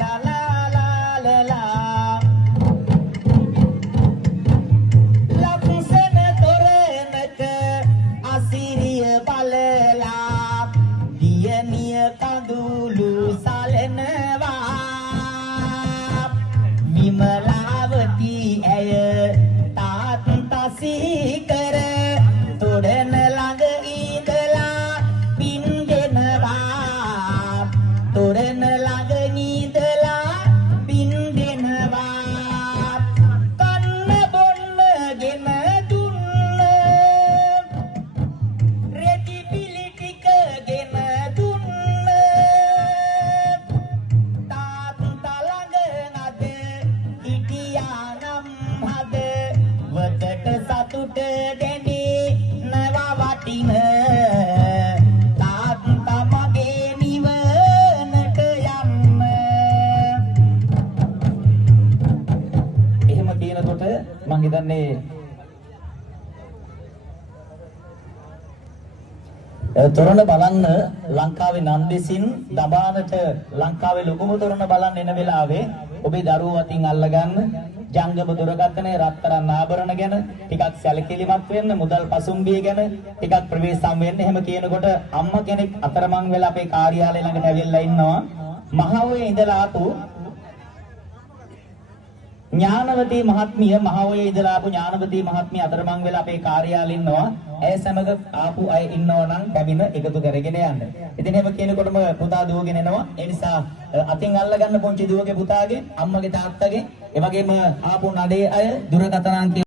La la la la la. Laksana toranaka asiriya balala diya niya kadulu salanawa Vimalawathi ඇය තාත්තා සීකර තොරණ ළඟ ඉඳලා පින් දෙනවා තොරණ ළඟ ඉඳලා පින් දෙනවා කන්න බොන්නගෙන දුන්න රෙදි පිලි ටිකගෙන දුන්න තාත්තා ළඟ නද හිටියානම් හද වතට සතුට දෙන්නේ නව වටින තාත්තා මගේ නිවනට යන්න. එහෙම කියනකොට මං හිතන්නේ තොරණ බලන්න ලංකාවේ නන්දෙසින් දඹානට ලංකාවේ ලොකුම තොරණ බලන්න එන වෙලාවේ ඔබේ දරුවෝ අතින් අල්ලගන්න ජංගම දුරකථනයේ රත්තරන් ආභරණ ගැන ටිකක් සැලකිලිමත් වෙන්න මුදල් පසුම්බිය ගැන ටිකක් ප්‍රවේශම් වෙන්න. එහෙම කියනකොට අම්මා කෙනෙක් අතරමං වෙලා අපේ කාර්යාලය ළඟට ඇවිල්ලා ඉන්නවා මහවයේ ඉඳලා ආපු ඥානවතී මහත්මිය මහවයේ ඉඳලා ආපු ඥානවතී මහත්මිය අතරමං වෙලා අපේ කාර්යාලේ ඉන්නවා. ඇය සමග ආපු අය ඉන්නවා නම් කැබින එකතු කරගෙන යන්න. ඉතින් එහෙම කියනකොටම පුතා දුවගෙන එනවා. ඒ නිසා අතින් අල්ල ගන්න පොන්චි දුවගේ පුතාගේ අම්මගේ තාත්තගේ ඒ වගේම ආපු නඩේ අය දුරකථන අංකය